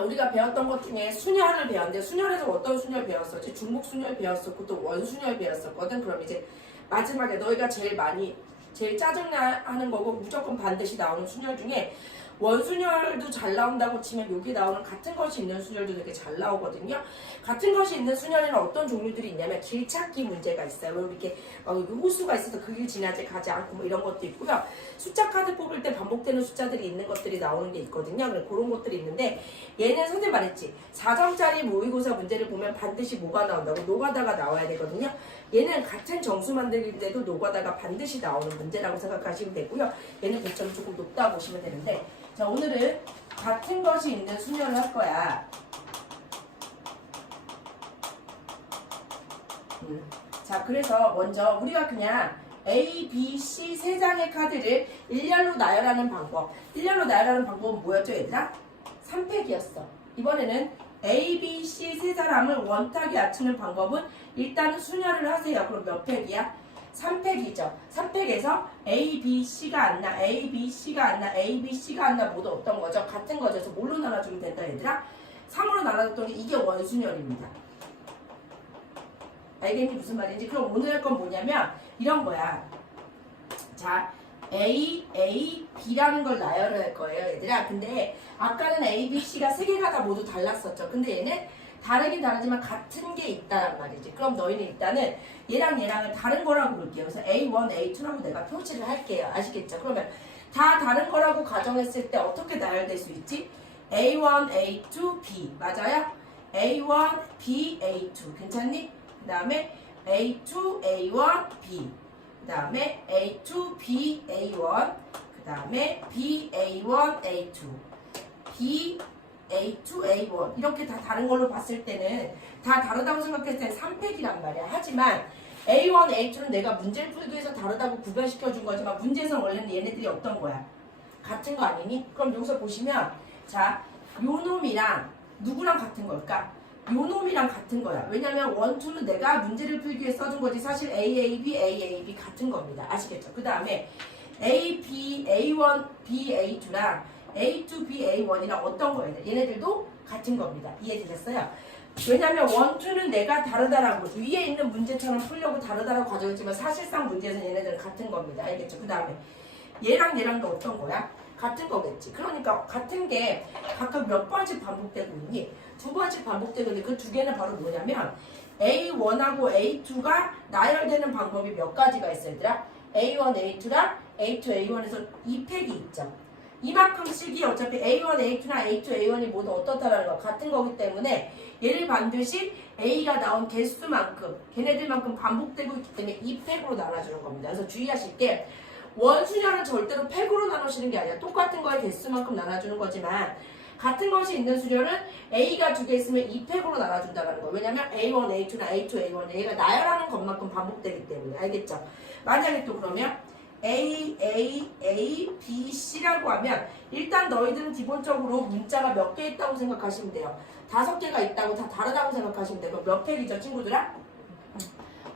자, 우리가 배웠던 것 중에 순혈을 배웠는데 순혈에서 어떤 순혈 배웠었지? 중국 순혈 배웠었고 또 원순혈 배웠었거든. 그럼 이제 마지막에 너희가 제일 짜증나는 거고 무조건 반드시 나오는 순혈 중에 원순혈도 잘 나온다고 치면 여기 나오는 같은 것이 있는 순혈도 되게 잘 나오거든요. 같은 것이 있는 순혈에는 어떤 종류들이 있냐면 길찾기 문제가 있어요. 왜 이렇게 여기 호수가 있어서 그 길 지나지 가지 않고 뭐 이런 것도 있고요. 숫자 카드 뽑을 때 반복되는 숫자들이 있는 것들이 나오는 게 있거든요. 그런 것들이 있는데 얘는 선생님 말했지. 4점짜리 모의고사 문제를 보면 반드시 뭐가 나온다고? 노가다가 나와야 되거든요. 얘는 같은 정수 만들기인데도 노가다가 반드시 나오는 문제라고 생각하시면 되고요. 얘는 배점이 조금 높다고 보시면 되는데 자, 오늘은 같은 것이 있는 순혈을 할 거야. 자, 그래서 먼저 우리가 그냥 A, B, C 세 장의 카드를 일렬로 나열하는 방법. 일렬로 나열하는 방법은 뭐였죠, 얘들아? 3팩이었어. 이번에는 A, B, C 세 사람을 원탁에 맞추는 방법은 일단은 순혈을 하세요. 그럼 몇 팩이야? 3팩이죠. 3팩에서 A, B, C가 안 나, A, B, C가 안 나, A, B, C가 안 나 모두 어떤 거죠? 같은 거죠. 그래서 뭘로 나눠주면 된다, 얘들아? 3으로 나눠줬더니 이게 원순혈입니다. 알겠니? 무슨 말인지? 그럼 오늘 할 건 뭐냐면 이런 거야. 자, A, A, B라는 걸 나열을 할 거예요, 얘들아. 근데 아까는 A, B, C가 세 개가 다 모두 달랐었죠. 근데 얘는 다르긴 다르지만 같은 게 있다란 말이지. 그럼 너희는 일단은 얘랑 얘랑을 다른 거라고 볼게요. 그래서 A1, A2라고 내가 표시를 할게요. 아시겠죠? 그러면 다 다른 거라고 가정했을 때 어떻게 나열될 수 있지? A1, A2, B. 맞아요? A1, B, A2. 괜찮니? 그 다음에 A2, A1, B. 그 다음에 A2, B, A1. 그 다음에 B, A1, A2. B, A2, A1 이렇게 다 다른 걸로 봤을 때는 다 다르다고 생각했을 때는 3팩이란 말이야. 하지만 A1, A2는 내가 문제를 풀기 위해서 다르다고 구별시켜 준 거지만 문제에서 원래는 얘네들이 어떤 거야? 같은 거 아니니? 그럼 여기서 보시면 자, 요 놈이랑 누구랑 같은 걸까? 요 놈이랑 같은 거야. 왜냐면 1, 2는 내가 문제를 풀기 위해 써준 거지 사실 A, A, B, A, A, B 같은 겁니다. 아시겠죠? 그 다음에 A, B, A1, B, A2랑 A2, B, A1이랑 어떤 거예요? 얘네들도 같은 겁니다. 이해되셨어요? 왜냐면 1, 2는 내가 다르다라고 위에 있는 문제처럼 풀려고 다르다라고 가정했지만 사실상 문제에서는 얘네들은 같은 겁니다. 알겠죠? 그 다음에 얘랑 얘랑도 어떤 거야? 같은 거겠지. 그러니까 같은 게 각각 몇 번씩 반복되고 있니? 2번씩 반복되고 있는데 그 두 개는 바로 뭐냐면 A1하고 A2가 나열되는 방법이 몇 가지가 있어요, 얘들아? A1, A2랑 A2, A1에서 2팩이 있죠. 이만큼씩이 어차피 A1, A2나 A2, A1이 모두 어떻다라는 거 같은 거기 때문에 얘를 반드시 A가 나온 개수만큼 걔네들만큼 반복되고 있기 때문에 2팩으로 나눠주는 겁니다. 그래서 주의하실 게 원순혈은 절대로 팩으로 나누시는 게 아니라 똑같은 거의 개수만큼 나눠주는 거지만 같은 것이 있는 수혈은 A가 2개 있으면 2팩으로 나눠준다는 거예요. 왜냐면 A1, A2나 A2, A1 얘가 나열하는 것만큼 반복되기 때문에 알겠죠? 만약에 또 그러면 A, A, A, B, C라고 하면 일단 너희들은 기본적으로 문자가 몇 개 있다고 생각하시면 돼요. 5개가 있다고 다 다르다고 생각하시면 돼요. 몇 팩이죠, 친구들아?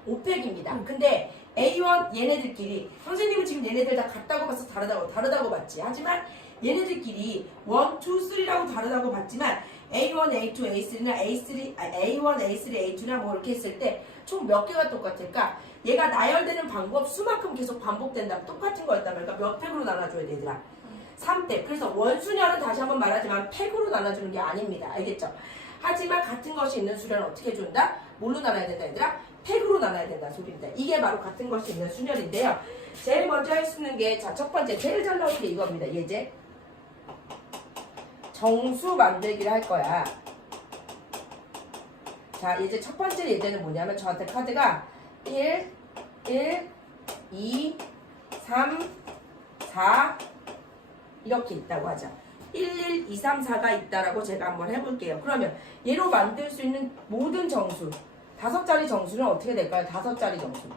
5팩입니다. 근데 A1 얘네들끼리 선생님은 지금 얘네들 다 같다고 봐서 다르다고 봤지. 하지만 얘네들끼리 1, 2, 3라고 다르다고 봤지만 A1, A2, A3나 A1, A3, A2나 뭐 이렇게 했을 때 총 몇 개가 똑같을까? 얘가 나열되는 방법 수만큼 계속 반복된다면 똑같은 거였다면 그러니까 몇 팩으로 나눠줘야 되더라? 3팩. 그래서 원순혈은 다시 한번 말하지만 팩으로 나눠주는 게 아닙니다. 알겠죠? 하지만 같은 것이 있는 수혈은 어떻게 준다? 뭘로 나눠야 된다 얘들아? 팩으로 나눠야 된다 소리입니다. 이게 바로 같은 것이 있는 순혈인데요. 제일 먼저 할 수 있는 게 자, 첫 번째 제일 잘 나오는 게 이겁니다. 예제 정수 만들기를 할 거야. 자, 이제 첫 번째 예제는 뭐냐면 저한테 카드가 1, 2, 3, 4 이렇게 있다고 하자. 1, 2, 3, 4가 있다라고 제가 한번 해볼게요. 그러면 얘로 만들 수 있는 모든 정수 5자리 정수는 어떻게 될까요? 5자리 정수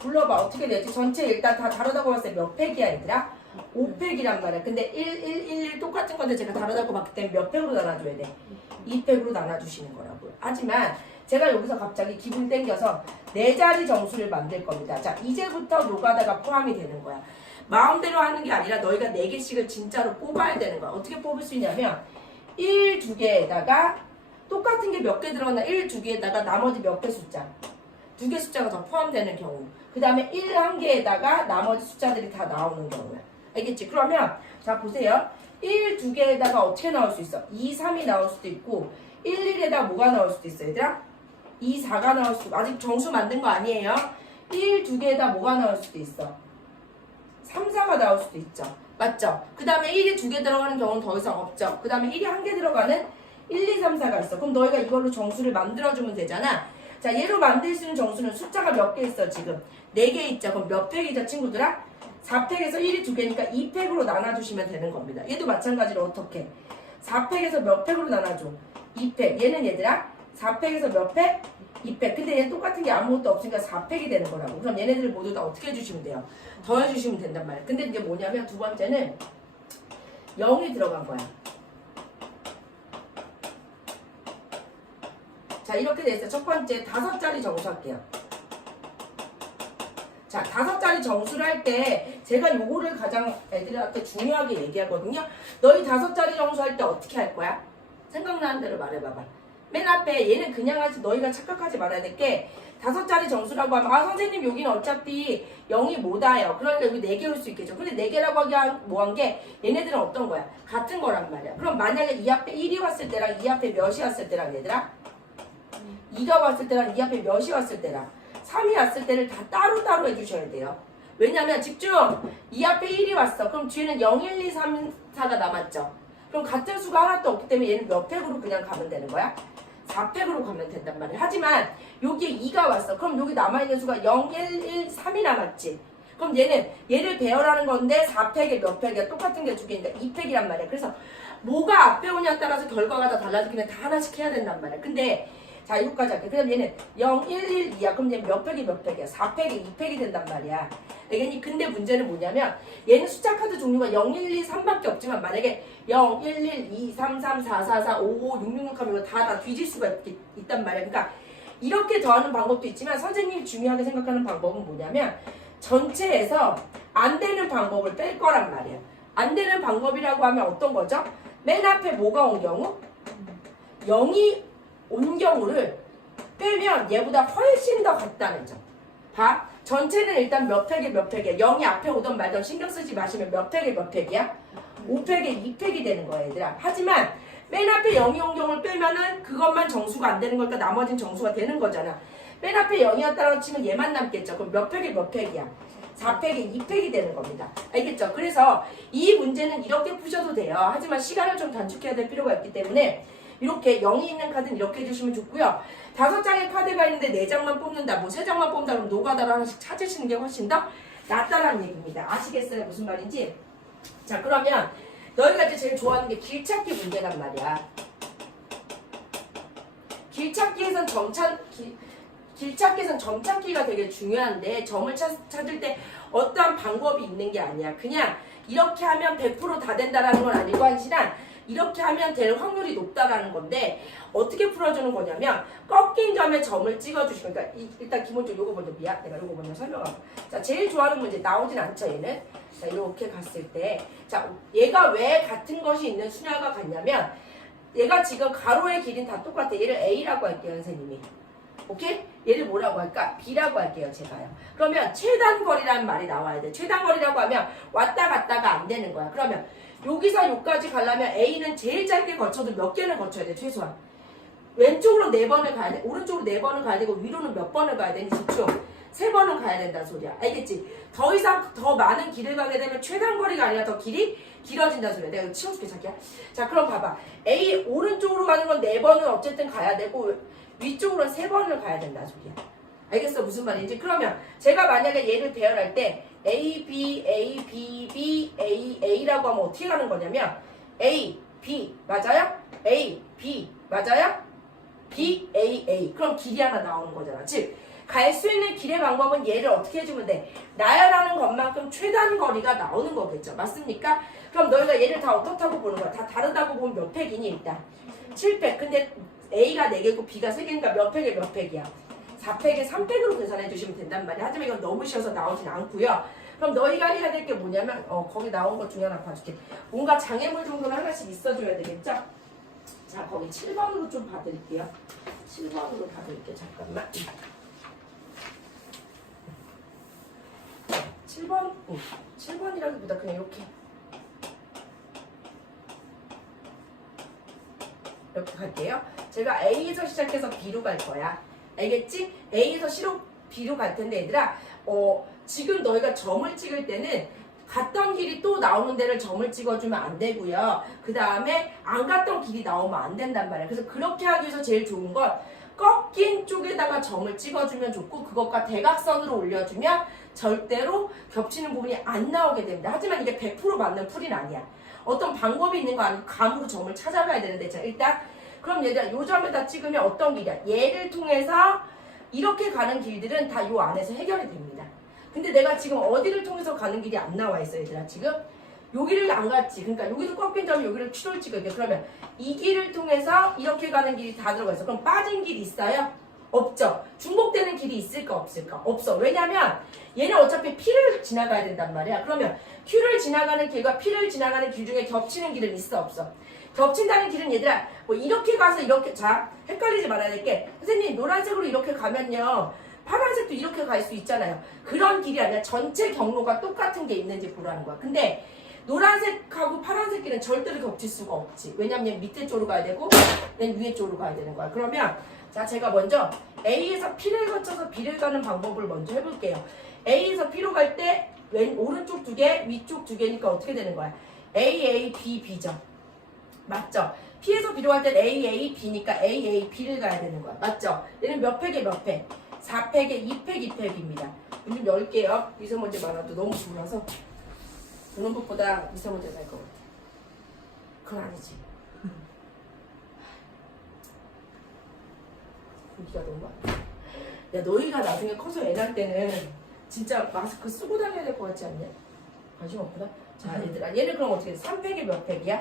불러봐. 어떻게 되지? 전체 일단 다 다르다고 봤을 때 몇 팩이야 얘들아? 5팩이란 말이야. 근데 1 똑같은 건데 제가 다르다고 봤기 때문에 몇 팩으로 나눠줘야 돼? 2팩으로 나눠주시는 거라고요. 하지만 제가 여기서 갑자기 기분 땡겨서 4자리 정수를 만들 겁니다. 자, 이제부터 노가다가 포함이 되는 거야. 마음대로 하는 게 아니라 너희가 4개씩을 진짜로 뽑아야 되는 거야. 어떻게 뽑을 수 있냐면 1, 2개에다가 똑같은 게 몇 개 들어가나 1, 2개에다가 나머지 몇 개 숫자 2개 숫자가 더 포함되는 경우 그 다음에 1, 1개에다가 나머지 숫자들이 다 나오는 경우야. 알겠지? 그러면 자 보세요. 1, 2개에다가 어떻게 나올 수 있어? 2, 3이 나올 수도 있고 1, 1에다가 뭐가 나올 수도 있어 얘들아? 2, 4가 나올 수도 아직 정수 만든 거 아니에요. 1, 2개에다 뭐가 나올 수도 있어? 3, 4가 나올 수도 있죠. 맞죠? 그 다음에 1이 2개 들어가는 경우는 더 이상 없죠. 그 다음에 1이 1개 들어가는 1, 2, 3, 4가 있어. 그럼 너희가 이걸로 정수를 만들어주면 되잖아. 자, 얘로 만들 수 있는 정수는 숫자가 몇 개 있어 지금? 4개 있죠. 그럼 몇 팩이죠 친구들아? 4팩에서 1이 2개니까 2팩으로 나눠주시면 되는 겁니다. 얘도 마찬가지로 어떻게? 4팩에서 몇 팩으로 나눠줘? 2팩. 얘는 얘들아 4팩에서 몇 팩? 2팩. 근데 얘는 똑같은 게 아무것도 없으니까 4팩이 되는 거라고. 그럼 얘네들을 모두 다 어떻게 해주시면 돼요? 더해주시면 된단 말이야. 근데 이제 뭐냐면 두 번째는 0이 들어간 거야. 자 이렇게 됐어요. 첫 번째 5자리 정수할게요. 자 5자리 정수를 할 때 제가 요거를 가장 애들한테 중요하게 얘기하거든요. 너희 5자리 정수할 때 어떻게 할 거야? 생각나는 대로 말해봐봐. 맨 앞에 얘는 그냥 하지 너희가 착각하지 말아야 될 게 5자리 정수라고 하면 아 선생님 여기는 어차피 0이 못 와요. 그러니까 여기 4개 올 수 있겠죠. 근데 4개라고 하기 뭐한 게 얘네들은 어떤 거야? 같은 거란 말이야. 그럼 만약에 이 앞에 1이 왔을 때랑 이 앞에 몇이 왔을 때랑 얘들아 2가 왔을 때랑 이 앞에 몇이 왔을 때랑 3이 왔을 때를 다 따로따로 해주셔야 돼요. 왜냐면 집중! 이 앞에 1이 왔어. 그럼 뒤에는 0, 1, 2, 3, 4가 남았죠. 그럼 같은 수가 하나도 없기 때문에 얘는 몇 팩으로 그냥 가면 되는 거야? 4팩으로 가면 된단 말이야. 하지만 여기에 2가 왔어. 그럼 여기 남아있는 수가 0, 1, 1, 3이 남았지. 그럼 얘는 얘를 배열하는 건데 4팩에 몇 팩이야? 똑같은 게 2개니까 2팩이란 말이야. 그래서 뭐가 앞에 오냐에 따라서 결과가 다 달라지긴 해. 다 하나씩 해야 된단 말이야. 근데 자 이거까지 할게. 그럼 얘는 0, 1, 1, 2야. 그럼 얘는 몇 팩이 몇 팩이야? 4팩이 2팩이 된단 말이야. 알겠니? 근데 문제는 뭐냐면 얘는 숫자 카드 종류가 0, 1, 2, 3밖에 없지만 만약에 0, 1, 1, 2, 3, 3, 4, 4, 4, 5, 5, 6, 6, 6 하면 이거 다 뒤질 수가 있단 말이야. 그러니까 이렇게 더하는 방법도 있지만 선생님이 중요하게 생각하는 방법은 뭐냐면 전체에서 안 되는 방법을 뺄 거란 말이야. 안 되는 방법이라고 하면 어떤 거죠? 맨 앞에 뭐가 온 경우? 0이 온 경우를 빼면 얘보다 훨씬 더 같다는 점. 봐. 전체는 일단 몇 팩에 몇 팩이야. 0이 앞에 오던 말던 신경 쓰지 마시면 몇 팩에 몇 팩이야? 5팩에 2팩이 되는 거야 얘들아. 하지만 맨 앞에 0이 온 경우를 빼면은 그것만 정수가 안 되는 거니까 나머지는 정수가 되는 거잖아. 맨 앞에 0이었다고 치면 얘만 남겠죠. 그럼 몇 팩에 몇 팩이야? 4팩에 2팩이 되는 겁니다. 알겠죠? 그래서 이 문제는 이렇게 푸셔도 돼요. 하지만 시간을 좀 단축해야 될 필요가 있기 때문에 이렇게 0이 있는 카드는 이렇게 해주시면 좋고요. 5장의 카드가 있는데 4장만 뽑는다. 뭐 3장만 뽑는다. 그럼 노가다로 하나씩 찾으시는 게 훨씬 더 낫다라는 얘기입니다. 아시겠어요? 무슨 말인지? 자 그러면 너희가 이제 제일 좋아하는 게 길찾기 문제란 말이야. 길찾기에선 점찾기가 되게 중요한데 점을 찾을 때 어떠한 방법이 있는 게 아니야. 그냥 이렇게 하면 100% 다 된다라는 건 아니고 한시란 이렇게 하면 될 확률이 높다라는 건데 어떻게 풀어주는 거냐면 꺾인 점에 점을 찍어주시면 그러니까 일단 기본적으로 요거 먼저 내가 요거 먼저 설명하고 자 제일 좋아하는 문제 나오진 않죠 얘는 자 이렇게 갔을 때 자 얘가 왜 같은 것이 있는 수냐가 같냐면 얘가 지금 가로의 길이는 다 똑같아. 얘를 A라고 할게요 선생님이. 오케이? 얘를 뭐라고 할까? B라고 할게요 제가요. 그러면 최단거리라는 말이 나와야 돼. 최단거리라고 하면 왔다 갔다가 안 되는 거야. 그러면 여기서 여기까지 가려면 A는 제일 짧게 거쳐도 몇 개는 거쳐야 돼 최소한. 왼쪽으로 4번을 가야 돼. 오른쪽으로 4번을 가야 되고 위로는 몇 번을 가야 되니 집중. 3번은 가야 된다는 소리야. 알겠지? 더 이상 더 많은 길을 가게 되면 최단거리가 아니라 더 길이 길어진다는 소리야. 내가 이거 치워줄게 자기야. 자 그럼 봐봐. A 오른쪽으로 가는 건 4번은 어쨌든 가야 되고 위쪽으로는 3번을 가야 된다는 소리야. 알겠어? 무슨 말인지? 그러면 제가 만약에 얘를 배열할 때 A, B, A, B, B, A, A라고 하면 어떻게 가는 거냐면 A, B 맞아요? A, B 맞아요? B, A, A 그럼 길이 하나 나오는 거잖아. 즉 갈 수 있는 길의 방법은 얘를 어떻게 해주면 돼? 나열하는 것만큼 최단 거리가 나오는 거겠죠. 맞습니까? 그럼 너희가 얘를 다 어떻다고 보는 거야? 다 다르다고 보면 몇 팩이니 일단? 7팩. 근데 A가 4개고 B가 3개니까 몇 팩에 몇 팩이야? 4팩에 3팩으로 계산해 주시면 된단 말이야. 하지만 이건 너무 쉬워서 나오진 않고요. 그럼 너희가 해야 될 게 뭐냐면 거기 나온 것 중에 하나 봐줄게. 뭔가 장애물 정도는 하나씩 있어줘야 되겠죠? 자, 거기 7번으로 좀 봐드릴게요. 7번으로 봐드릴게요. 잠깐만. 7번? 7번이라기보다 그냥 이렇게 갈게요. 제가 A에서 시작해서 B로 갈 거야. 알겠지? A에서 B로 갈 텐데 얘들아 지금 너희가 점을 찍을 때는 갔던 길이 또 나오는 데를 점을 찍어주면 안 되고요. 그 다음에 안 갔던 길이 나오면 안 된단 말이야. 그래서 그렇게 하기 위해서 제일 좋은 건 꺾인 쪽에다가 점을 찍어주면 좋고 그것과 대각선으로 올려주면 절대로 겹치는 부분이 안 나오게 됩니다. 하지만 이게 100% 맞는 풀이는 아니야. 어떤 방법이 있는 거 아니고 감으로 점을 찾아가야 되는데 자 일단 그럼 얘들아 요 점에다 찍으면 어떤 길이야? 얘를 통해서 이렇게 가는 길들은 다 요 안에서 해결이 됩니다. 근데 내가 지금 어디를 통해서 가는 길이 안 나와 있어 얘들아 지금 여기를 안 갔지. 그러니까 여기도 꺾인 점이 여기를 추를 찍어야 돼. 그러면 이 길을 통해서 이렇게 가는 길이 다 들어가 있어. 그럼 빠진 길 있어요? 없죠. 중복되는 길이 있을까 없을까? 없어. 왜냐면 얘는 어차피 P를 지나가야 된단 말이야. 그러면 Q를 지나가는 길과 P를 지나가는 길 중에 겹치는 길은 있어 없어? 겹친다는 길은 얘들아 뭐 이렇게 가서 이렇게 자 헷갈리지 말아야 될 게 선생님 노란색으로 이렇게 가면요 파란색도 이렇게 갈 수 있잖아요. 그런 길이 아니라 전체 경로가 똑같은 게 있는지 보라는 거야. 근데 노란색하고 파란색 길은 절대로 겹칠 수가 없지. 왜냐면 얘 밑에 쪽으로 가야 되고 얘 위에 쪽으로 가야 되는 거야. 그러면 자 제가 먼저 A에서 P를 거쳐서 B를 가는 방법을 먼저 해볼게요. A에서 P로 갈 때 오른쪽 2개 위쪽 2개니까 어떻게 되는 거야? A, A, B, B죠. 맞죠? P에서 B로 갈 땐 A, A, B니까 A, A, B를 가야 되는 거야. 맞죠? 얘는 몇 팩에 몇 팩? 4팩에 2팩, 2팩입니다. 요즘 10개요. 미세먼지 많아도 너무 졸라서 보는 것보다 미세먼지가 날 것 같아. 그건 아니지. 분기가 너무 많아. 야, 너희가 나중에 커서 애 낳을 때는 진짜 마스크 쓰고 다녀야 될 것 같지 않냐? 관심 없구나. 자, 얘들아. 얘는 그럼 어떻게 돼? 3팩에 몇 팩이야?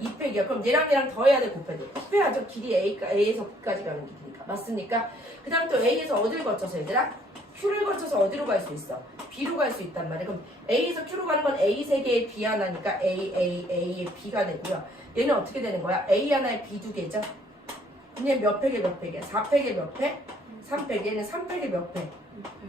2팩이야. 그럼 얘랑 더해야 돼, 곱해야 돼. 곱해야죠. 길이 A에서 B까지 가는 길이니까. 맞습니까? 그 다음 또 A에서 어디를 거쳐서 얘들아? Q를 거쳐서 어디로 갈 수 있어? B로 갈 수 있단 말이야. 그럼 A에서 Q로 가는 건 A 3개에 B 하나니까 A에 B가 되고요. 얘는 어떻게 되는 거야? A 하나에 B 2개죠? 근데 몇 팩에 몇 팩이야? 4팩에 몇 팩? 3팩. 얘는 3팩에 몇 팩?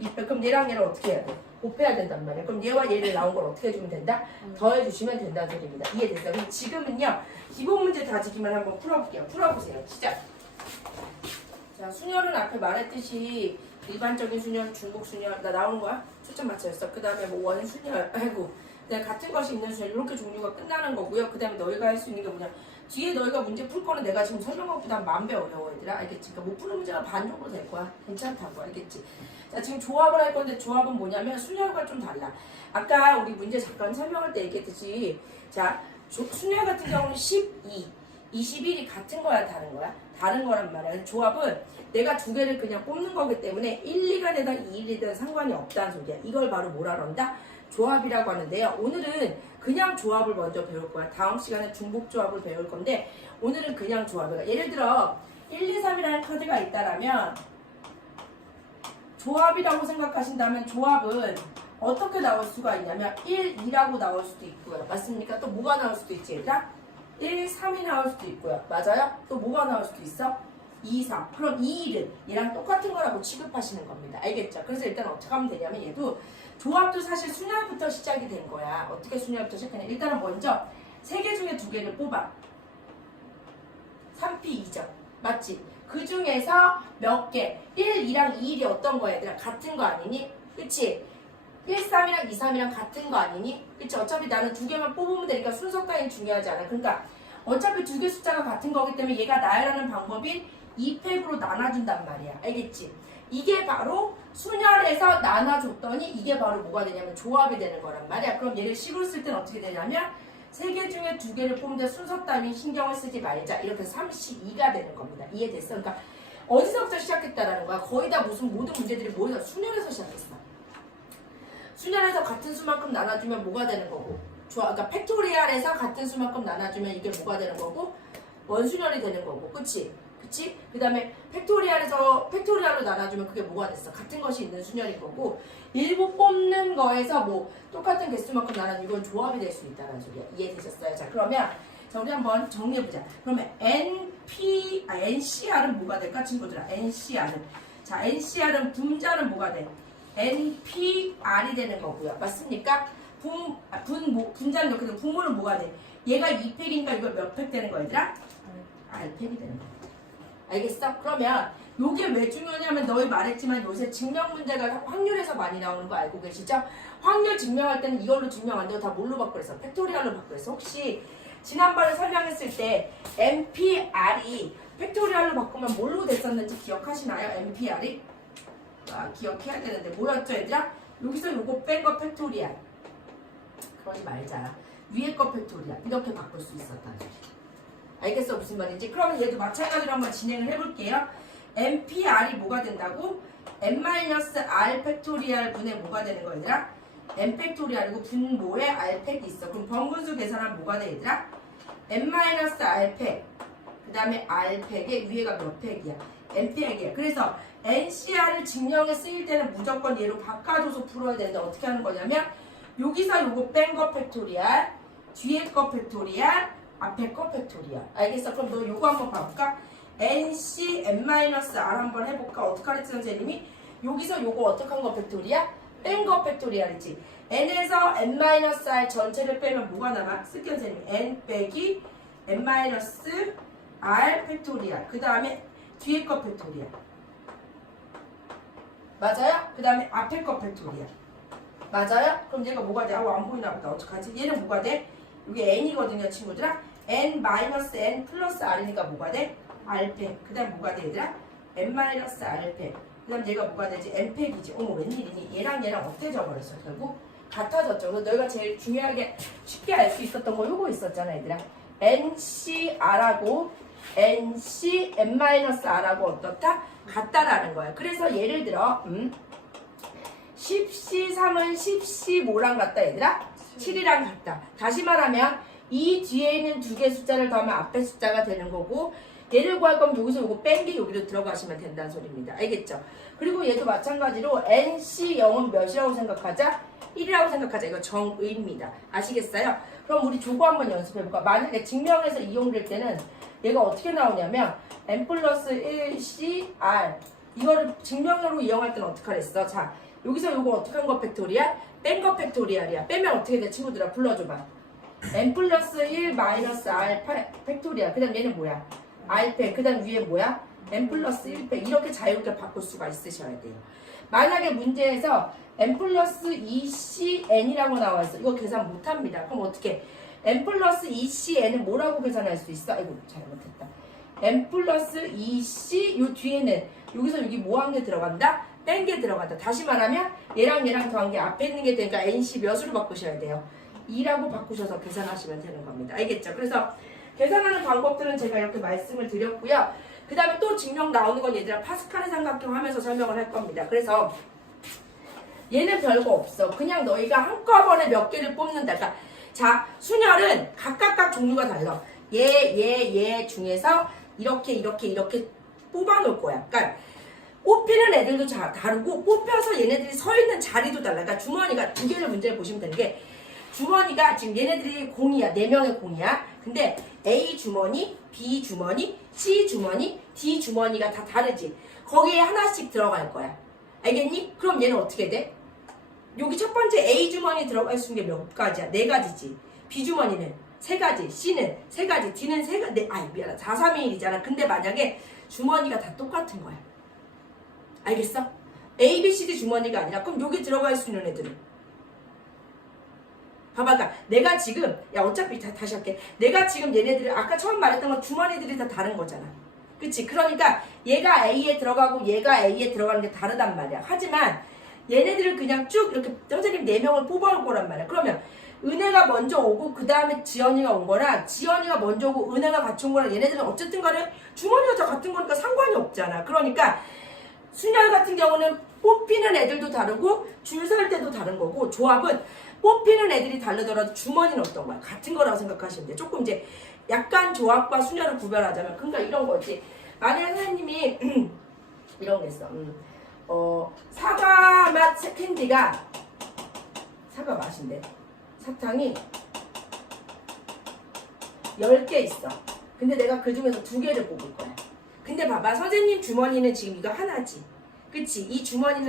2팩. 그럼 얘랑 어떻게 해야 돼? 곱해야 된단 말이야. 그럼 얘와 얘를 나온 걸 어떻게 해주면 된다? 더해주시면 된다는 소리입니다. 이해됐어요? 그럼 지금은요. 기본 문제 다지기만 한번 풀어볼게요. 풀어보세요. 시작. 자, 순열은 앞에 말했듯이 일반적인 순열, 중복 순열 나 나오는 거야? 초점 맞춰였어. 그 다음에 뭐 원순열, 아이고 그다음에 같은 것이 있는 순열 이렇게 종류가 끝나는 거고요. 그 다음에 너희가 할 수 있는 게 뭐냐? 뒤에 너희가 문제 풀 거는 내가 지금 설명한 것보다 10,000배 어려워 얘들아. 알겠지? 그러니까 못 푸는 문제가 반 정도 될 거야. 괜찮다고 알겠지? 자 지금 조합을 할 건데 조합은 뭐냐면 순열과 좀 달라. 아까 우리 문제 잠깐 설명할 때 얘기했듯이 자 순열 같은 경우는 12, 21이 같은 거야 다른 거야? 다른 거란 말이야. 조합은 내가 두 개를 그냥 뽑는 거기 때문에 1, 2가 되든 2, 1이 되든 상관이 없다는 소리야. 이걸 바로 뭐라 그런다? 조합이라고 하는데요. 오늘은 그냥 조합을 먼저 배울 거야. 다음 시간에 중복 조합을 배울 건데 오늘은 그냥 조합이야. 예를 들어 1, 2, 3이라는 카드가 있다라면 조합이라고 생각하신다면 조합은 어떻게 나올 수가 있냐면 1, 2라고 나올 수도 있고요. 맞습니까? 또 뭐가 나올 수도 있지 얘들아? 1, 3이 나올 수도 있고요. 맞아요? 또 뭐가 나올 수도 있어? 2, 3. 그럼 2, 1은 얘랑 똑같은 거라고 취급하시는 겁니다. 알겠죠? 그래서 일단 어떻게 하면 되냐면 얘도 조합도 사실 순열부터 시작이 된 거야. 어떻게 순열부터 시작하냐? 일단은 먼저 3개 중에 2개를 뽑아. 3P 2점. 맞지? 그 중에서 몇 개? 1, 2랑 2, 1이 어떤 거야? 얘들아? 같은 거 아니니? 그치? 1, 3이랑 2, 3이랑 같은 거 아니니? 그치? 어차피 나는 2개만 뽑으면 되니까 순서 따윈 중요하지 않아. 그러니까 어차피 2개 숫자가 같은 거기 때문에 얘가 나열하는 방법인 2팩으로 나눠준단 말이야. 알겠지? 이게 바로 순열에서 나눠줬더니 이게 바로 뭐가 되냐면 조합이 되는 거란 말이야. 그럼 얘를 식으로 쓸 때는 어떻게 되냐면 3개 중에 2개를 뽑는데 순서 따윈 신경을 쓰지 말자. 이렇게 32가 되는 겁니다. 이해됐어? 그러니까 어디서부터 시작했다라는 거야? 거의 다 무슨 모든 문제들이 모여서 순열에서 시작했어. 순열에서 같은 수만큼 나눠주면 뭐가 되는 거고 그러니까 팩토리얼에서 같은 수만큼 나눠주면 이게 뭐가 되는 거고 원순열이 되는 거고 그치? 그치? 그 다음에 팩토리얼로 나눠주면 그게 뭐가 됐어? 같은 것이 있는 순열인 거고 일부 뽑는 거에서 뭐 똑같은 개수만큼 나눠주면 이건 조합이 될 수 있다는 소리야. 이해되셨어요? 자 그러면 자 우리 한번 정리해보자. 그러면 NCR은 뭐가 될까 친구들아? NCR은 자 NCR은 분자는 뭐가 돼? NPR이 되는 거고요. 맞습니까? 분자는 이렇게 되고 분모는 뭐가 돼? 얘가 2팩인가 이거 몇 팩 되는 거 얘들아? R팩이 되는 거. 알겠어? 그러면 요게 왜 중요하냐면 너희 말했지만 요새 증명 문제가 확률에서 많이 나오는 거 알고 계시죠? 확률 증명할 때는 이걸로 증명 안 되고 다 뭘로 바꾸랬어 팩토리얼로 바꾸랬어 혹시 지난번에 설명했을 때 NPR이 팩토리얼로 바꾸면 뭘로 됐었는지 기억하시나요? NPR이? 기억해야 되는데 뭐였죠 얘들아? 여기서 요거 뺀 거 팩토리얼. 그러지 말자. 위에 거 팩토리얼. 이렇게 바꿀 수 있었다는 소리. 알겠어? 무슨 말인지? 그러면 얘도 마찬가지로 한번 진행을 해볼게요. NPR이 뭐가 된다고? N-R 팩토리얼 분의 뭐가 되는 거 얘들아? N 팩토리얼이고 분모에 R 팩이 있어. 그럼 번분수 계산하면 뭐가 돼 얘들아? N-R 팩. 그 다음에 R 팩에 위에가 몇 팩이야? N 팩이야. 그래서 NCR을 증명에 쓰일 때는 무조건 얘로 바꿔줘서 풀어야 되는데 어떻게 하는 거냐면 여기서 요거 뺀 거 팩토리얼, 뒤에 거 팩토리얼, 앞에 거 팩토리얼. 알겠어? 그럼 너 요거 한번 봐볼까? NC N-R 한번 해볼까? 어떻게 하랬지 선생님이? 여기서 요거 어떻게 한 거 팩토리얼? 뺀 거 팩토리얼이지. N에서 N-R 전체를 빼면 뭐가 남아? 쓸게 선생님. N 빼기 N-R 팩토리얼. 그 다음에 뒤에 거 팩토리얼. 맞아요? 그 다음에 앞에 거 팩토리얼. 맞아요? 그럼 얘가 뭐가 돼? 안 보이나 보다. 어떡하지? 얘는 뭐가 돼? 이게 n이거든요, 친구들아. n-n 플러스 r이니까 뭐가 돼? r팩. 그 다음 뭐가 돼, 얘들아? n-r팩. 그 다음 얘가 뭐가 되지? n팩이지. 어머, 웬일이니? 얘랑 어때져 버렸어, 결국? 같아졌죠. 그래서 너희가 제일 중요하게 쉽게 알 수 있었던 거 요거 있었잖아, 얘들아. NCR하고 NC n-r하고 어떻다? 같다라는 거야. 그래서 예를 들어 10C3은 10C5랑 같다 얘들아? 7이랑 같다. 다시 말하면 이 뒤에 있는 두 개 숫자를 더하면 앞에 숫자가 되는 거고 얘를 구할 거면 여기서 요거 뺀 게 여기로 들어가시면 된다는 소리입니다. 알겠죠? 그리고 얘도 마찬가지로 NC0은 몇이라고 생각하자? 1이라고 생각하자. 이거 정의입니다. 아시겠어요? 그럼 우리 저거 한번 연습해볼까? 만약에 증명해서 이용될 때는 얘가 어떻게 나오냐면 n 플러스 1 CR 이거를 증명으로 이용할 때는 어떻게 하랬어? 자 여기서 요거 어떻게 한 거 팩토리얼? 뺀 거 팩토리얼이야. 빼면 어떻게 돼? 친구들아 불러줘봐. n 플러스 1 마이너스 r 팩토리얼. 그 다음 얘는 뭐야? r팩. 그 다음 위에 뭐야? n 플러스 1팩. 이렇게 자유롭게 바꿀 수가 있으셔야 돼요. 만약에 문제에서 n 플러스 2cn이라고 나와있어. 이거 계산 못합니다. 그럼 어떻게? n 플러스 2cn은 뭐라고 계산할 수 있어? 아이고 잘못했다. n 플러스 2c 요 뒤에는 여기서 여기 뭐 한 게 들어간다? 뺀 게 들어간다. 다시 말하면 얘랑 더한 게 앞에 있는 게 되니까 nc 몇으로 바꾸셔야 돼요? 2라고 바꾸셔서 계산하시면 되는 겁니다. 알겠죠? 그래서 계산하는 방법들은 제가 이렇게 말씀을 드렸고요. 그 다음에 또 증명 나오는 건 얘들아 파스칼의 삼각형 하면서 설명을 할 겁니다. 그래서 얘는 별거 없어. 그냥 너희가 한꺼번에 몇 개를 뽑는다. 그러니까 자, 순열은 각각 종류가 달라. 얘 중에서 이렇게 뽑아 놓을 거야. 그러니까 뽑히는 애들도 다르고 뽑혀서 얘네들이 서 있는 자리도 달라. 그러니까 주머니가 두 개를 문제를 보시면 되는 게 주머니가 지금 얘네들이 공이야. 4명의 공이야. 근데 A 주머니, B 주머니, C 주머니, D 주머니가 다 다르지. 거기에 하나씩 들어갈 거야. 알겠니? 그럼 얘는 어떻게 돼? 여기 첫 번째 A 주머니 들어갈 수 있는 게 몇 가지야? 4가지지. B 주머니는 3가지, C는 3가지, D는 3가지. 미안하다. 4, 3, 2, 1이잖아. 근데 만약에 주머니가 다 똑같은 거야. 알겠어? A, B, C, D 주머니가 아니라 그럼 여기 들어갈 수 있는 애들은 봐봐. 그러니까 내가 지금 어차피 다시 할게. 내가 지금 얘네들을 아까 처음 말했던 건 주머니들이 다 다른 거잖아. 그치? 그러니까 얘가 A에 들어가고 얘가 A에 들어가는 게 다르단 말이야. 하지만 얘네들을 그냥 쭉 이렇게 선생님 4명을 뽑아올 거란 말이야. 그러면 은혜가 먼저 오고 그 다음에 지연이가 온 거랑 지연이가 먼저 오고 은혜가 같이 온 거랑 얘네들은 어쨌든 간에 주머니가 다 같은 거니까 상관이 없잖아. 그러니까 순열 같은 경우는 뽑히는 애들도 다르고 줄 설 때도 다른 거고 조합은 뽑히는 애들이 다르더라도 주머니는 어떤 거야? 같은 거라고 생각하시면 돼. 조금 이제 약간 조합과 순열을 구별하자면 그러니까 이런 거지. 만약에 선생님이 이런 거 있어. 사과 맛 캔디가 사과 맛인데 사탕이 10개 있어. 근데 내가 그 중에서 2개를 뽑을 거야. 근데 봐봐, 선생님 주머니는 지금 이거 하나지. 그치? 이 주머니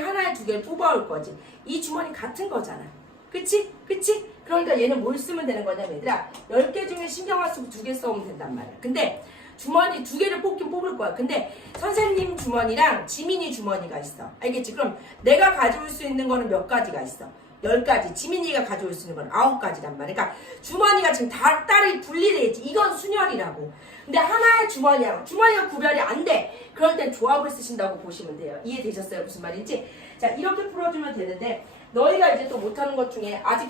하나에 2개를 뽑아올 거지. 이 주머니 같은 거잖아. 그치? 그치? 그러니까 얘는 뭘 쓰면 되는 거냐면 얘들아, 10개 중에 신경을 쓰고 2개 써오면 된단 말이야. 근데 주머니 2개를 뽑긴 뽑을 거야. 근데 선생님 주머니랑 지민이 주머니가 있어. 알겠지? 그럼 내가 가져올 수 있는 거는 몇 가지가 있어? 10가지. 지민이가 가져올 수 있는 건 9가지란 말이야. 그러니까 주머니가 지금 다 딸이 분리돼 있지. 이건 순혈이라고. 근데 하나의 주머니가 구별이 안 돼. 그럴 땐 조합을 쓰신다고 보시면 돼요. 이해되셨어요? 무슨 말인지? 자, 이렇게 풀어주면 되는데 너희가 이제 또 못하는 것 중에 아직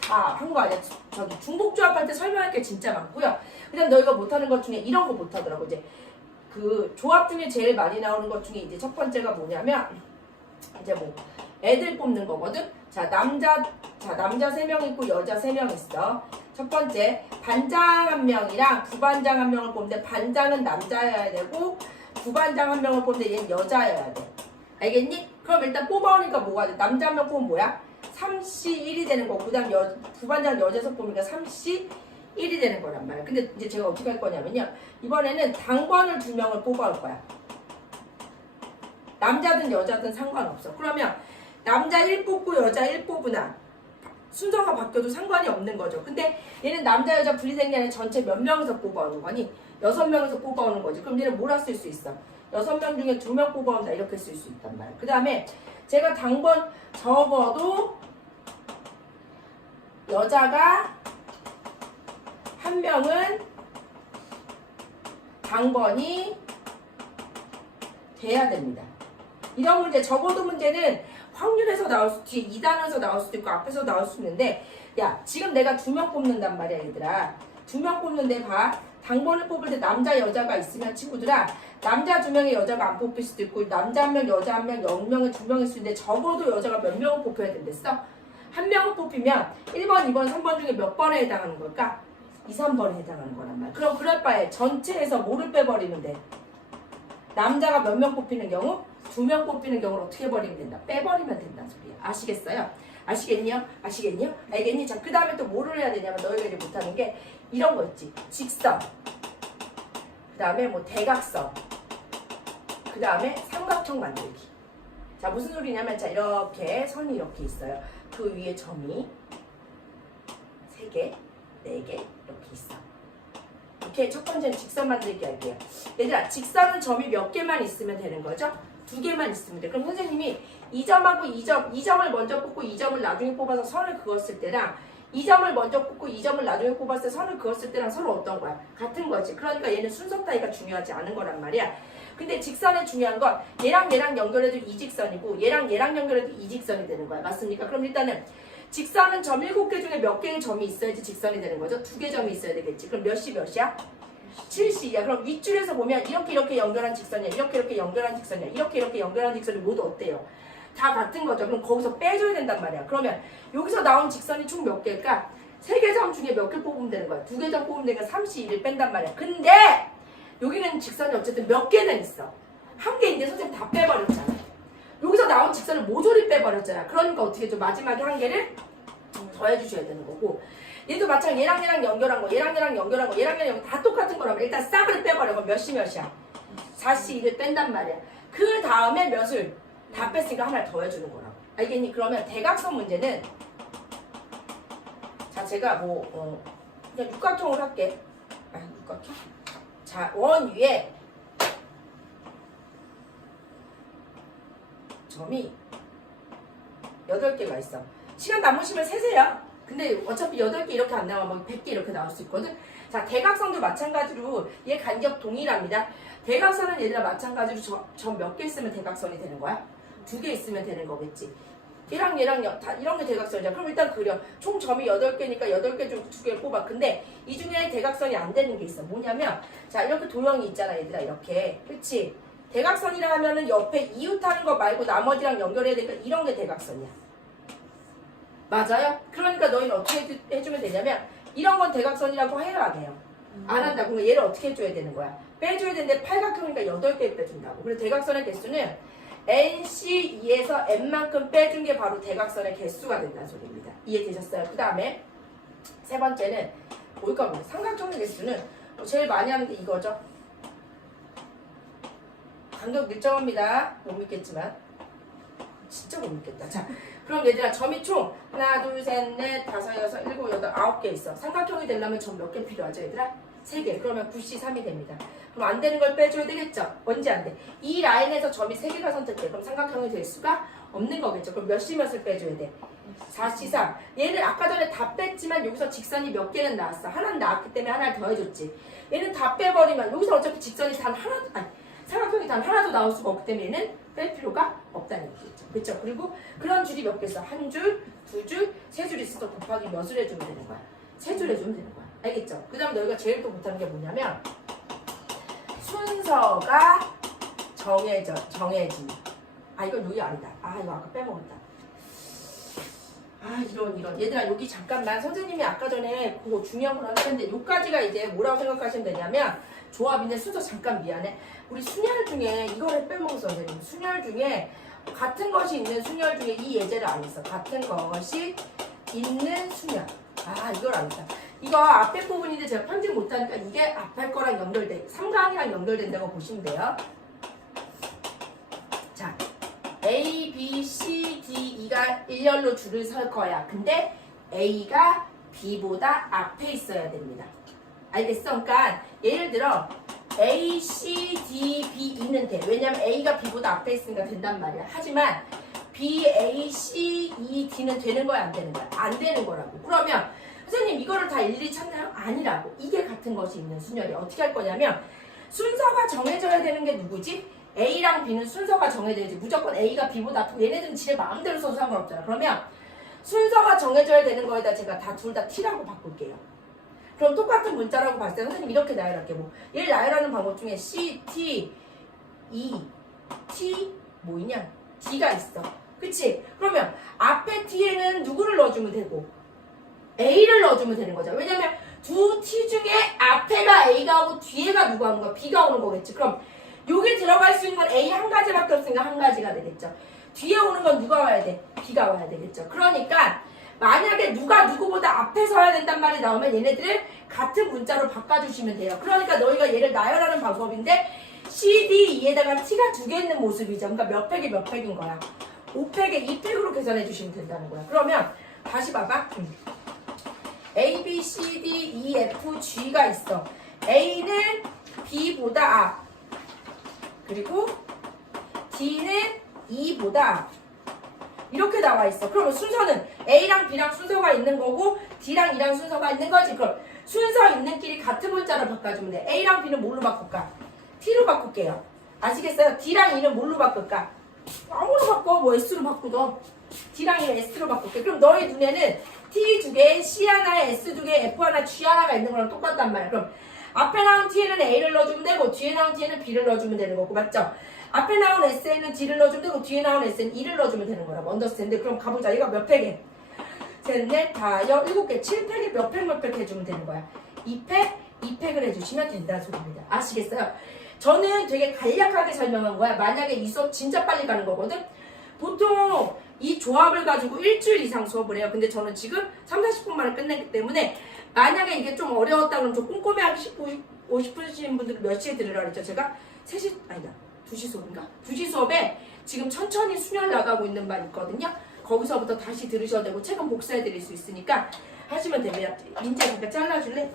다 한 거 아니야. 저기 중복조합할 때 설명할 게 진짜 많고요. 그다음 너희가 못하는 것 중에 이런 거 못하더라고. 이제 그 조합 중에 제일 많이 나오는 것 중에 이제 첫 번째가 뭐냐면 이제 뭐 애들 뽑는 거거든. 자, 남자 3명 있고 여자 3명 있어. 첫 번째 반장 1명이랑 부반장 1명을 뽑는데 반장은 남자여야 되고 부반장 1명을 뽑는데 얘는 여자여야 돼. 알겠니? 그럼 일단 뽑아오니까 뭐가 돼? 남자 1명 뽑으면 뭐야? 3시 1이 되는 거고, 그 다음 부반장 여자에서 뽑으니까 3시 1이 되는 거란 말이야. 근데 이제 제가 어떻게 할 거냐면요, 이번에는 당번을 2명을 뽑아올 거야. 남자든 여자든 상관없어. 그러면 남자 1 뽑고 여자 1 뽑으나 순서가 바뀌어도 상관이 없는 거죠. 근데 얘는 남자 여자 분리된 게 아니라 전체 몇 명에서 뽑아오는 거니? 6명에서 뽑아오는 거지. 그럼 얘는 뭐라 쓸 수 있어? 6명 중에 2명 뽑아온다, 이렇게 쓸 수 있단 말이야. 그 다음에 제가 당번 적어도 여자가 1명은 당번이 돼야 됩니다. 이런 문제, 적어도 문제는 확률에서 나올 수, 뒤에 2단에서 나올 수도 있고 앞에서 나올 수 있는데, 야, 지금 내가 2명 뽑는단 말이야, 얘들아. 2명 뽑는데 봐. 당번을 뽑을 때 남자 여자가 있으면 친구들아, 남자 2명의 여자가 안 뽑힐 수도 있고 남자 1명 여자 1명 0명에 2명일 수 있는데 적어도 여자가 몇 명을 뽑혀야 된댔어? 1명을 뽑히면 1번 2번 3번 중에 몇 번에 해당하는 걸까? 2, 3번에 해당하는 거란 말이야. 그럼 그럴 바에 전체에서 뭐를 빼버리면 돼? 남자가 몇 명 뽑히는 경우? 2명 뽑히는 경우를 어떻게 해버리면 된다? 빼버리면 된다는 소리야. 아시겠어요? 아시겠니요? 아시겠니요? 알겠니? 자, 그 다음에 또 뭐를 해야 되냐면 너희가 이제 못하는 게 이런 거 있지. 직선, 그 다음에 뭐 대각선, 그 다음에 삼각형 만들기. 자, 무슨 소리냐면, 자, 이렇게 선이 이렇게 있어요. 그 위에 점이 3개, 4개 이렇게 있어. 이렇게 첫 번째는 직선 만들기 할게요. 얘들아, 직선은 점이 몇 개만 있으면 되는 거죠? 2개만 있으면 돼. 그럼 선생님이 이 점하고 이 점을 먼저 뽑고 이 점을 나중에 뽑아서 선을 그었을 때랑 이 점을 먼저 뽑고 이 점을 나중에 뽑았을 때 선을 그었을 때랑 서로 어떤 거야? 같은 거지. 그러니까 얘는 순서 따위가 중요하지 않은 거란 말이야. 근데 직선의 중요한 건 얘랑 연결해도 이 직선이고 얘랑 연결해도 이 직선이 되는 거야. 맞습니까? 그럼 일단은 직선은 점 7개 중에 몇 개의 점이 있어야지 직선이 되는 거죠? 2개 점이 있어야 되겠지. 그럼 몇이야? 7C야. 그럼 윗줄에서 보면 이렇게 연결한 직선이야. 이렇게 연결한 직선이야. 이렇게 연결한 직선이 모두 어때요? 다 같은 거죠. 그럼 거기서 빼줘야 된단 말이야. 그러면 여기서 나온 직선이 총 몇 개일까? 3개 점 중에 몇 개 뽑으면 되는 거야. 2개 점 뽑으면 되니까 32를 뺀단 말이야. 근데 여기는 직선이 어쨌든 몇 개는 있어. 한 개인데 선생님 다 빼버렸잖아. 여기서 나온 직선을 모조리 빼버렸잖아. 그러니까 어떻게 좀 마지막에 한 개를 더해주셔야 되는 거고, 얘도 마찬가지 얘랑 연결한 거, 얘랑 연결한 거, 얘랑 다 똑같은 거라면 일단 싹을 빼버려. 그럼 몇이야? 4C1을 뺀단 말이야. 그 다음에 몇을 다 뺐으니까 하나를 더해주는 거라고. 알겠니? 그러면 대각선 문제는, 자, 제가 그냥 육각형으로 할게. 육각형? 자, 원 위에 점이 8개가 있어. 시간 남으시면 세세요. 근데 어차피 8개 이렇게 안 나와. 뭐 100개 이렇게 나올 수 있거든. 자, 대각선도 마찬가지로 얘 간격 동일합니다. 대각선은 얘들아 마찬가지로 점 몇 개 있으면 대각선이 되는 거야? 2개 있으면 되는 거겠지. 얘랑 다 이런 게 대각선이야. 그럼 일단 그려. 총 점이 8개니까 8개 중 2개를 뽑아. 근데 이 중에 대각선이 안 되는 게 있어. 뭐냐면, 자, 이렇게 도형이 있잖아, 얘들아. 이렇게. 그치? 대각선이라 하면은 옆에 이웃하는 거 말고 나머지랑 연결해야 되니까 이런 게 대각선이야. 맞아요? 그러니까 너희는 어떻게 해주면 되냐면, 이런 건 대각선이라고 해요, 안 해요? 안 한다고. 그러면 얘를 어떻게 해줘야 되는 거야? 빼줘야 되는데 팔각형이니까 8개 빼준다고. 그리고 대각선의 개수는 NC2에서 N만큼 빼준 게 바로 대각선의 개수가 된다는 소리입니다. 이해되셨어요? 그 다음에 세 번째는 뭘까 보네. 삼각형의 개수는 제일 많이 하는 게 이거죠. 간격 일정합니다. 못 믿겠지만 진짜 못 믿겠다. 자, 그럼 얘들아 점이 총 하나, 둘, 셋, 넷, 다섯, 여섯, 일곱, 여덟, 9개 있어. 삼각형이 되려면 점 몇 개 필요하죠, 얘들아? 3개. 그러면 9C3이 됩니다. 그럼 안 되는 걸 빼줘야 되겠죠? 언제 안 돼? 이 라인에서 점이 3개가 선택돼. 그럼 삼각형이 될 수가 없는 거겠죠? 그럼 몇 C 몇을 빼줘야 돼? 4C3. 얘는 아까 전에 다 뺐지만 여기서 직선이 몇 개는 나왔어. 하나는 나왔기 때문에 하나를 더해줬지. 얘는 다 빼버리면 여기서 어차피 직선이 단 하나도 아니 삼각형이 단 하나도 나올 수가 없기 때문에 얘는 뺄 필요가 없다는 얘기죠. 그렇죠? 그리고 그런 줄이 몇 개 있어? 한 줄, 두 줄, 세 줄 있어서 곱하기 몇을 해주면 되는 거야? 세 줄 해주면 되는 거야. 알겠죠? 그 다음에 너희가 제일 또 못하는 게 뭐냐면 순서가 정해진. 아 이건 여기 아니다. 아 이거 아까 빼먹었다. 아 이런 얘들아 여기 잠깐만 선생님이 아까 전에 그거 중요한 걸 하는데 요까지가 이제 뭐라고 생각하시면 되냐면 조합인데 순서 잠깐 미안해. 우리 순열 중에 이거를 빼먹었어 선생님. 순열 중에 같은 것이 있는 순열 중에 이 예제를 안 했어. 같은 것이 있는 순열. 아 이걸 안 했다. 이거 앞에 부분인데 제가 편집 못하니까 이게 앞에 거랑 연결돼. 3강이랑 연결된다고 보시면 돼요. 자 A, B, C, D, E가 일렬로 줄을 설 거야. 근데 A가 B보다 앞에 있어야 됩니다. 알겠어? 그러니까 예를 들어 A, C, D, B, E는 돼. 왜냐면 A가 B보다 앞에 있으니까 된단 말이야. 하지만 B, A, C, E, D는 되는 거야? 안 되는 거야? 안 되는 거라고. 그러면 선생님 이거를 다 일일이 찾나요? 아니라고. 이게 같은 것이 있는 순열이 어떻게 할 거냐면 순서가 정해져야 되는 게 누구지? A랑 B는 순서가 정해져야지. 무조건 A가 B보다 앞이고 얘네들은 지네 마음대로 써도 상관없잖아. 그러면 순서가 정해져야 되는 거에다 제가 둘 다 T라고 바꿀게요. 그럼 똑같은 문자라고 봤을 때 선생님 이렇게 나열할게. 뭐 얘를 나열하는 방법 중에 C, T, E, T 뭐 있냐? D가 있어. 그치? 그러면 앞에 T에는 누구를 넣어주면 되고 A를 넣어주면 되는 거죠. 왜냐면 두 T 중에 앞에가 A가 오고 뒤에가 누가 오는 거야? B가 오는 거겠지. 그럼 여기 들어갈 수 있는 건 A 한 가지밖에 없으니까 한 가지가 되겠죠. 뒤에 오는 건 누가 와야 돼? B가 와야 되겠죠. 그러니까 만약에 누가 누구보다 앞에 서야 된단 말이 나오면 얘네들을 같은 문자로 바꿔주시면 돼요. 그러니까 너희가 얘를 나열하는 방법인데 C, D, E에다가 T가 2개 있는 모습이죠. 그러니까 몇 팩이 몇 팩인 거야? 5팩에 2팩으로 계산해 주시면 된다는 거야. 그러면 다시 봐봐. A, B, C, D, E, F, G가 있어. A는 B보다 앞. 그리고 D는 E보다 앞. 이렇게 나와 있어. 그러면 순서는 A랑 B랑 순서가 있는 거고 D랑 E랑 순서가 있는 거지. 그럼 순서 있는 끼리 같은 문자로 바꿔주면 돼. A랑 B는 뭘로 바꿀까? T로 바꿀게요. 아시겠어요? D랑 E는 뭘로 바꿀까? 아무로 바꿔. 뭐 S로 바꾸던. D랑 E는 S로 바꿀게. 그럼 너희 눈에는 T 2개, C 하나에 S 2개, F 하나, G 하나가 있는 거랑 똑같단 말이야. 그럼 앞에 나온 T에는 A를 넣어주면 되고 뒤에 나온 T에는 B를 넣어주면 되는 거고 맞죠? 앞에 나온 S에는 D를 넣어주면 되고 뒤에 나온 S에는 E를 넣어주면 되는 거라고. 언더스탠드. 그럼 가보자. 이거 몇 팩에? 셋, 넷, 다, 7개, 7팩에 몇 팩 해주면 되는 거야. 2팩, 2팩을 해주시면 된다는 소리입니다. 아시겠어요? 저는 되게 간략하게 설명한 거야. 만약에 이 수업 진짜 빨리 가는 거거든? 보통 이 조합을 가지고 일주일 이상 수업을 해요. 근데 저는 지금 30-40분 만에 끝냈기 때문에 만약에 이게 좀 어려웠다 그러면 좀 꼼꼼히 하고 싶으신 분들은 몇 시에 들으라 그랬죠? 제가 3시, 아니다. 2시 수업인가? 2시 수업에 지금 천천히 수련 나가고 있는 반 있거든요. 거기서부터 다시 들으셔도 되고 책은 복사해 드릴 수 있으니까 하시면 됩니다. 민재 잠깐 잘라줄래?